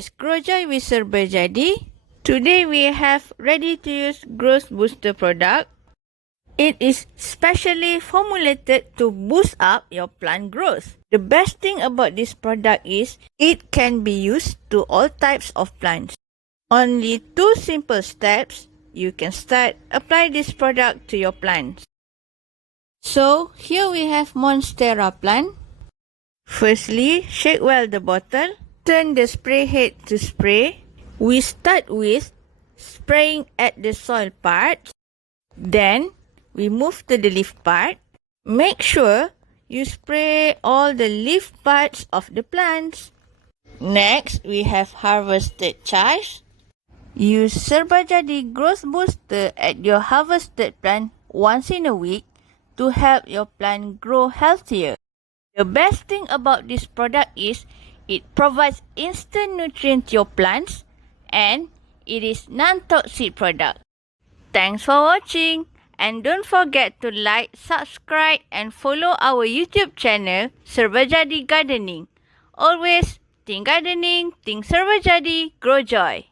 guys, Grow Joy with Serbajadi. Today we have ready-to-use growth booster product. It is specially formulated to boost up your plant growth. The best thing about this product is it can be used to all types of plants. Only 2 simple steps, you can start apply this product to your plants. So here we have Monstera plant. Firstly, shake well the bottle. Turn the spray head to spray. We start with spraying at the soil part. Then, we move to the leaf part. Make sure you spray all the leaf parts of the plants. Next, we have harvested chives. Use Serbajadi Growth Booster at your harvested plant once in a week to help your plant grow healthier. The best thing about this product is it provides instant nutrient to your plants and it is non-toxic product. Thanks for watching and don't forget to like, subscribe and follow our YouTube channel Serbajadi Gardening. Always think gardening, think Serbajadi, grow joy.